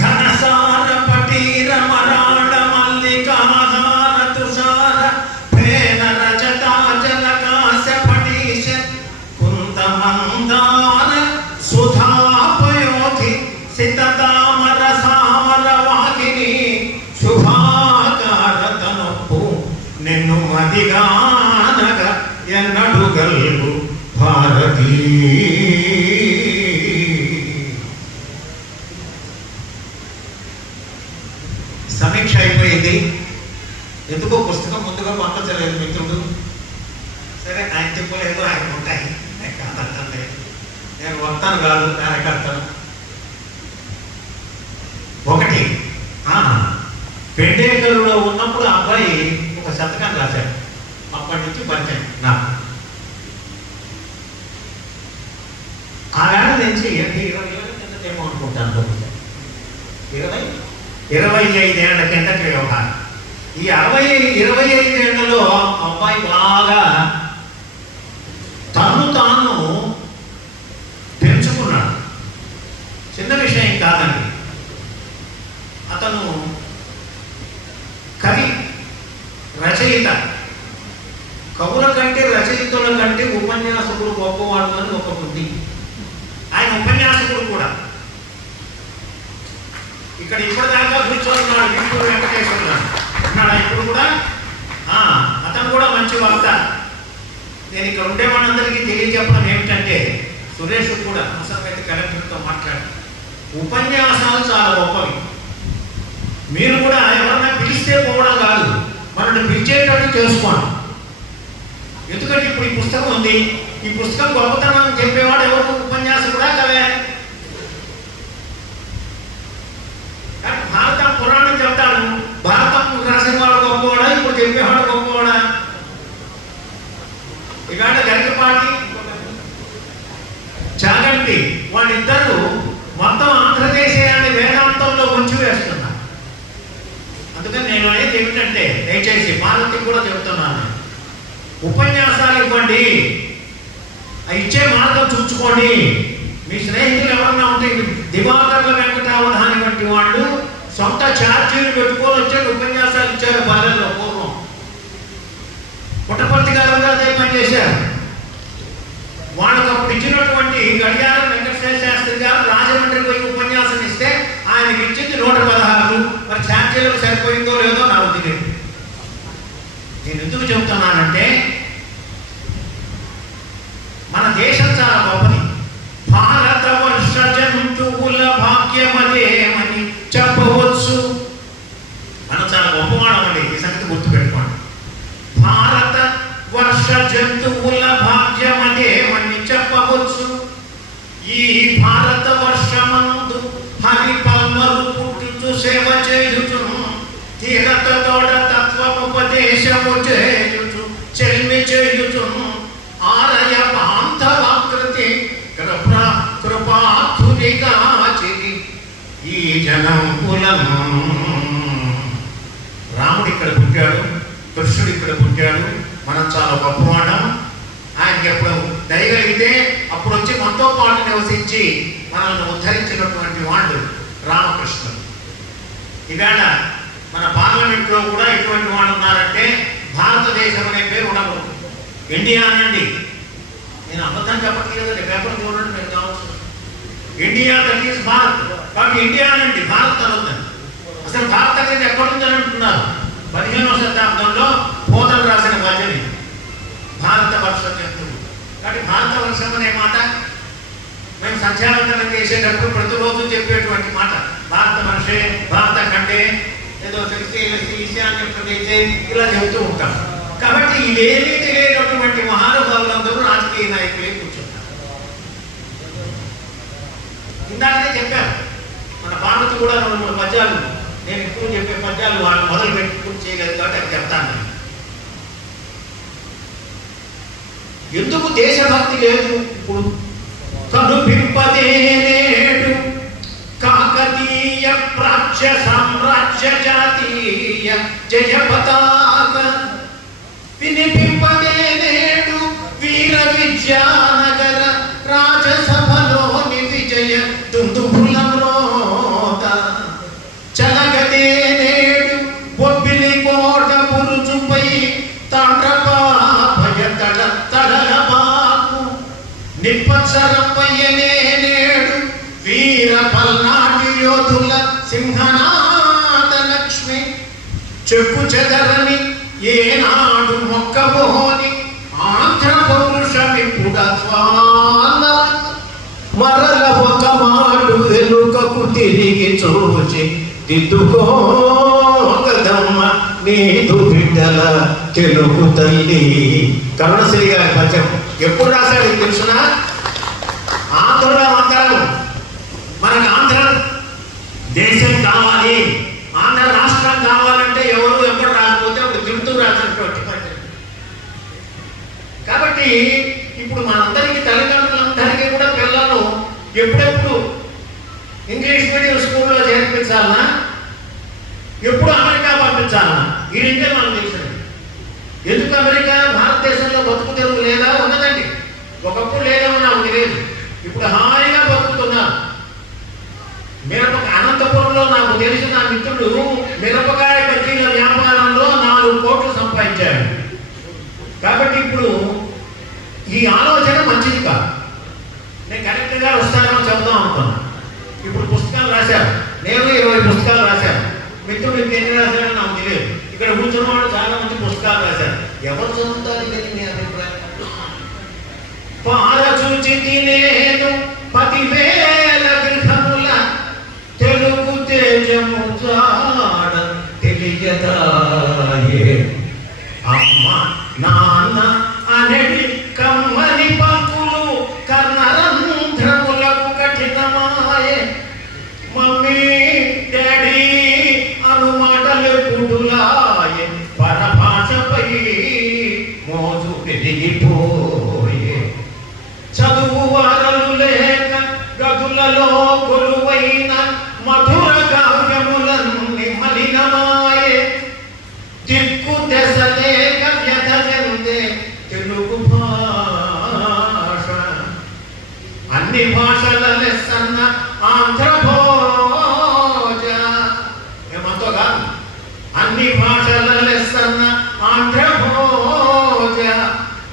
ఘనసార పటీర మరాళ మల్లికాహార తుషార ప్రేమ రజతాచల కాశ పటీశ కుంత మందార సుధాపయోధి సితతామర సామర వాహిని శుభాకార తనొప్పు నిన్ను మదిగానగ ఎన్నడుగల్గు భారతీ. సమీక్ష అయిపోయింది. ఎందుకో పుస్తకం ముందుగా పంపించలేదు మిత్రుడు. సరే ఆయన చెప్పలేదు, ఆయన ఉంటాయి, కాదంటే నేను వస్తాను కాదు కార్యకర్తను. ఒకటి పెండేకల్లో ఉన్నప్పుడు అబ్బాయి ఒక శతకం రాశాడు. అప్పటి నుంచి పరిచయం నాకు. ఆ వేళ నుంచి 20 ఏళ్ళ కిందకేమో అనుకుంటాను, 25 ఏళ్ల కిందకి వ్యవహారం. ఈ 25 ఏళ్లలో అబ్బాయి బాగా తను తాను పెంచుకున్నాడు. చిన్న విషయం కాదండి. అతను కవి, రచయిత. కవుల కంటే రచయితల కంటే ఉపన్యాసకుడు గొప్పవాడు అని ఒక బుద్ధి. ఆయన ఉపన్యాసకుడు కూడా. ఇక్కడ ఇప్పటిదాకా కూర్చోన్నాడు వీటూరు వెంకటేశ్వర ఉన్నాడా ఇప్పుడు కూడా. అతను కూడా మంచి వక్త. నేను ఇక్కడ ఉండే మనందరికీ తెలియజెప్పడం ఏమిటంటే, సురేష్ కూడా అవసరమైతే కలెక్టర్తో మాట్లాడి ఉపన్యాసాలు చాలా గొప్పవి. మీరు కూడా ఎవరన్నా పిలిస్తే పోవడం కాదు, మనల్ని పిలిచేటట్టు చేసుకోండి. ఎందుకంటే ఇప్పుడు ఈ పుస్తకం ఉంది, ఈ పుస్తకం గొప్పతనం చెప్పేవాడు ఎవరు? ఉపన్యాసకుడా కవే? కానీ భారతం పురాణం చెప్తాడు, భారతం రాసేవాడు గొప్పవాడా, ఇప్పుడు చెప్పేవాడు గొప్పవాడా? ఇవాళ గరికపాటి, చాగంటి వాళ్ళిద్దరూ మొత్తం ఆంధ్రదేశాన్ని వేదాంతంలో ఉంచి వేస్తున్నారు. అందుకని నేను అనేది ఏమిటంటే, దయచేసి భారతికి కూడా చెప్తున్నాను, ఉపన్యాసాలు ఇవ్వండి, ఇచ్చే మార్గం చూసుకోండి. మీ స్నేహితులు ఎవరన్నా ఉంటే, దివాకర్ల వెంకటావధాని వంటి వాళ్ళు సొంత ఛార్జీలు పెట్టుకొని వచ్చాడు, ఉపన్యాసాలు ఇచ్చారు పల్లెల్లో. పూర్వం పుట్టపర్తి గారు అదే పని చేశారు. వాళ్ళకు అప్పుడు ఇచ్చినటువంటి గడియారం వెంకటేశ్వర శాస్త్రి గారు రాజమండ్రికి పోయి ఉపన్యాసం ఇస్తే ఆయనకి ఇచ్చింది 116. మరి ఛార్జీలకు సరిపోయిందో లేదో నాకు తెలియదు. నేను ఎందుకు చెబుతున్నానంటే, మన దేశం చాలా గొప్పది. భారత వర్ష జంతువుల భాగ్యమదేమని చెప్పవచ్చు. మనం చాలా గొప్పవాడమండి, ఈ సంగతి గుర్తుపెట్టుకోండి. భారత వర్ష జంతువుల భాగ్యమదేమని చెప్పవచ్చు. ఈ భారత వర్షమందు హరి పల్మరు పుట్టుచు సేవ చేయుచు, తీరతోడ తత్వముపదేశము చేయుచు, చెల్మి చేయుచు, ఆరయ బాంధవాకృతి కృపాధునిగా చిరి ఈ జనం కులం. రాముడు ఇక్కడ పుట్టాడు, కృష్ణుడు ఇక్కడ పుట్టాడు. మనం చాలా గొప్పవాళ్ళం. ఆయనకి ఎప్పుడు దయగలిగితే అప్పుడు వచ్చి మనతో పాటు నివసించి మనల్ని ఉద్ధరించినటువంటి వాళ్ళు రామకృష్ణుడు. ఈవేళ మన పార్లమెంట్లో కూడా ఎటువంటి వాళ్ళు ఉన్నారంటే, భారతదేశం అనే పేరు ఉండకూడదు, ఇండియా అనండి. నేను అబద్ధం చెప్పట్లేదు, పేపర్ చూడండి, మీరు కావచ్చు. ఇండియా దట్ ఈస్ భారత్, కాబట్టి ఇండియా అనండి, భారత్ అనొద్దండి. అసలు భారత్ అనేది ఎక్కడుందని అంటున్నారు. 15వ శతాబ్దంలో పోతలు రాసిన భజని భారత వర్ష జంతువు. కాబట్టి భారత వర్షం అనే మాట మేము సంధ్యావందనం చేసేటప్పుడు ప్రతిరోజు చెప్పేటువంటి మాట. భారత వర్షే, భారత ఖండే, ఏదో తెలిసి ఈశాన్య ప్రదేశే, ఇలా చెబుతూ ఉంటాం. కాబట్టి ఇవేమీ తెలియనటువంటి మహానుభావులందరూ రాజకీయ నాయకులే కూర్చుంటారు. ఇందాకనే చెప్పారు, మన భారత్ కూడా 2-3 పద్యాలు, నేను ఇప్పుడు చెప్పే పద్యాలు వాళ్ళు మొదలు పెట్టి పూర్తి చేయలేదు కాబట్టి అది చెప్తాను. ఎందుకు దేశభక్తి లేదు? ఇప్పుడు కనుపింపదే నేడు కాకతీయ ప్రాచ్య సామ్రాజ్య జాతీయ జయ పతాక, వినిపింపదే నేడు వీర విద్యానగర రాజసభలోని విజయ దుందుభులంలో సంవత్సరమయ్యనే నేడు వీర పల్నాటి యోధుల సింహనాద లక్ష్మి చెప్పు చెదరని ఏనాడు మొక్కబోని ఆంధ్ర పౌరుషమిప్పుడత్వాన మరల ఒక మాడు వెనుకకు తిరిగి చూచి దిద్దుకోగదమ్మ నీదు బిడ్డల తెలుగు తల్లి. కరుణశ్రీ గారి పద్యం ఎప్పుడు రాశాడు తెలుసునా? ఆంధ్రుల మంత్రం. మనకు ఆంధ్ర దేశం కావాలి, ఆంధ్ర రాష్ట్రం కావాలంటే ఎవరు ఎప్పుడు రాకపోతే అప్పుడు తింటూ రాసినటువంటి పద్యం. కాబట్టి ఇప్పుడు మనందరికీ తల్లిదండ్రులందరికీ కూడా పిల్లలు ఎప్పుడెప్పుడు ఇంగ్లీష్ మీడియం స్కూల్లో చేర్పించాలన్నా, ఎప్పుడు అమెరికా పంపించాలన్నా ఈ రెండే మనం తెలిసింది. ఎందుకు అమెరికా? భారతదేశంలో బతుకు తెరువు లేదా? ఉన్నదండి. ఒకప్పుడు లేదేమో నాకు తెలియదు, ఇప్పుడు హాయిగా బతుకుతున్నారు. అనంతపురంలో నాకు తెలిసిన మిత్రుడు మిరపకాయ బజ్జీల వ్యాపారంలో 4 కోట్లు సంపాదించాడు. కాబట్టి ఇప్పుడు ఈ ఆలోచన మంచిది కాదు. నేను కరెక్ట్గా వస్తానో చెబుదాం అనుకున్నాను. ఇప్పుడు పుస్తకాలు రాశారు, నేను 20 పుస్తకాలు రాశాను. మిత్రుడు ఎన్ని రాశారో నాకు తెలియదు. ఇక్కడ కూర్చున్న వాళ్ళు చాలా మంది పుస్తకాలు రాశారు. ఎవరు చదువుతారు? మీ అభిప్రాయం? పారచూచి నేను 10,000 గృహముల తెలుగు తేజము జాడ తెలియదాయే అమ్మ నాన్న అనడి కమ్మని పంకులు కర్ణరంధ్రములకు కఠినమాయే మమ్మీ డాడీ అను మాటలెప్పుడులాయే పరభాషపై మోజు పెరిగిపోయే చదువు వారలు లేక గదులలో కొలువైన మధుర కావ్యములన్నీ మలినమాయే దిక్కు దశ లేక వ్యధ చెందే తెలుగు భాష అన్ని భాషల లెస్సన్న ఆంధ్ర భోజ. ఏమంతో కాదు, అన్ని భాషల లెస్సన్న ఆంధ్ర భోజ.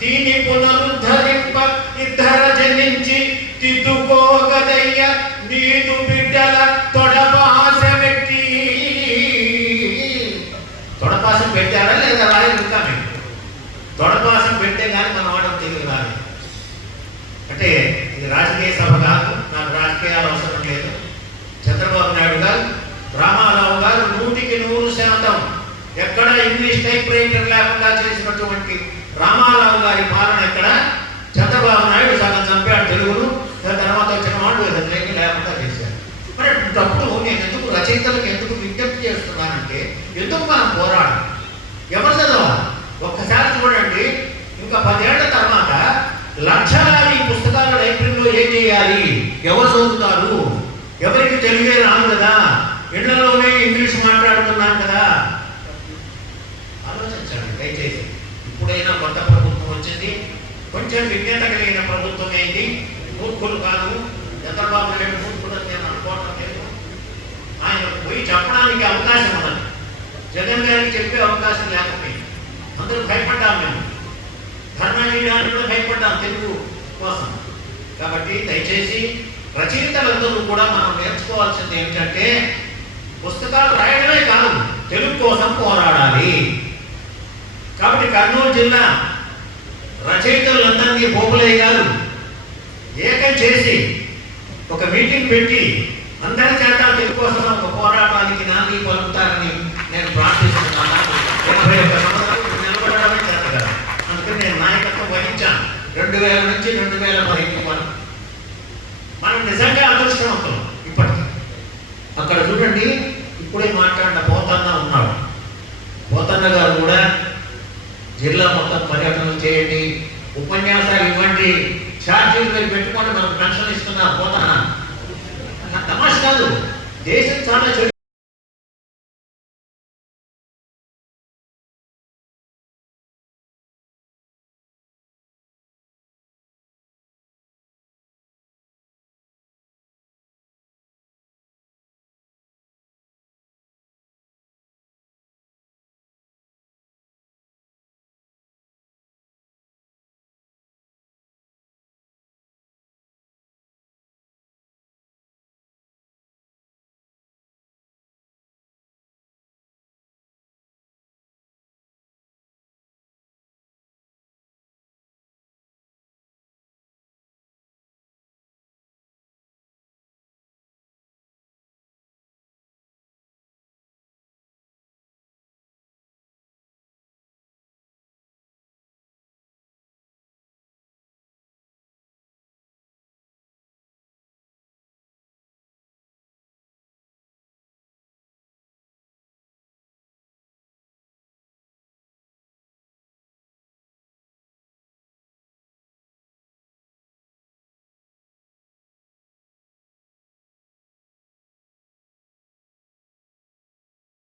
దీని పునరుద్ధరింప ఇద్దర జనించి తిద్దుకోగదయ్య నీదు బిడ్డల తొడపాస పెట్టి. తొడపాసం పెట్టారా లేదా? రాయలు ఇంకా మీకు తొడపాసం పెట్టే కానీ మన వాడడం తెలియదు రాదు. అంటే ఇది రాజకీయ సభ కాదు, నాకు రాజకీయాలు అవసరం లేదు. చంద్రబాబు నాయుడు గారు, రామారావు గారు 100% ఎక్కడ ఇంగ్లీష్ టైప్ రైటర్ లేకుండా చేసినటువంటి రామారావు గారి పాలన ఎక్కడ? చంద్రబాబు నాయుడు సగం చంపాడు తెలుగును, తర్వాత వచ్చిన వాళ్ళు ట్రైనింగ్ లేకుండా చేశారు. మరి అప్పుడు నేను ఎందుకు రచయితలకు ఎందుకు విజ్ఞప్తి చేస్తున్నానంటే, ఎందుకు మనం పోరాడాలి? ఎవరు చదవాలి? ఒక్కసారి చూడండి, ఇంకా 10 ఏళ్ల తర్వాత లక్షలాది పుస్తకాల లైబ్రరీలో ఏం చేయాలి? ఎవరు చదువుతారు? ఎవరికి తెలుగే రాదు కదా, ఇళ్లలోనే ఇంగ్లీష్ మాట్లాడుతున్నాను కదా. ఆలోచించండి దయచేసి. ఇప్పుడైనా కొత్త ప్రభుత్వం వచ్చింది, కొంచెం విజ్ఞత కలిగిన ప్రభుత్వం అయింది. మూర్ఖులు కాదు. చంద్రబాబు నాయుడు మూర్ఖుడు అని నేను అనుకోవడం లేదు. ఆయన పోయి చెప్పడానికి అవకాశం ఉన్నది, జగన్ గారికి చెప్పే అవకాశం లేకపోయింది. అందరూ భయపడ్డాం, మేము ధర్నా చేయడానికి కూడా భయపడ్డాం తెలుగు కోసం. కాబట్టి దయచేసి రచయితలందరూ కూడా మనం నేర్చుకోవాల్సింది ఏమిటంటే, పుస్తకాలు రాయడమే కాదు, తెలుగు కోసం పోరాడాలి. కాబట్టి కర్నూలు జిల్లా రచయితలందరినీ పోపులయ్య గారు ఏకం చేసి ఒక మీటింగ్ పెట్టి అందరి చేత తెలుగు కోసం ఒక పోరాటానికి నాంది పలుకుతారని నేను ప్రార్థిస్తున్నాను. 81 సంవత్సరాలు నిలబడమే చేత కదా, అందుకని నేను నాయకత్వం వహించాను 2000 నుంచి 2015 వరకు. మనం నిజంగా అదృష్టవంతులు. ఇప్పటికీ అక్కడ చూడండి, ఇప్పుడే మాట్లాడిన పోతన్న ఉన్నాడు. పోతన్న గారు కూడా జిల్లా మొత్తం పర్యటనలు చేయండి, ఉపన్యాసాలు ఇవ్వండి, ఛార్జీలు మీరు పెట్టుకొని మనకు పెన్షన్ ఇస్తున్నారు పోతన్న. తమాష కాదు, దేశం చాలా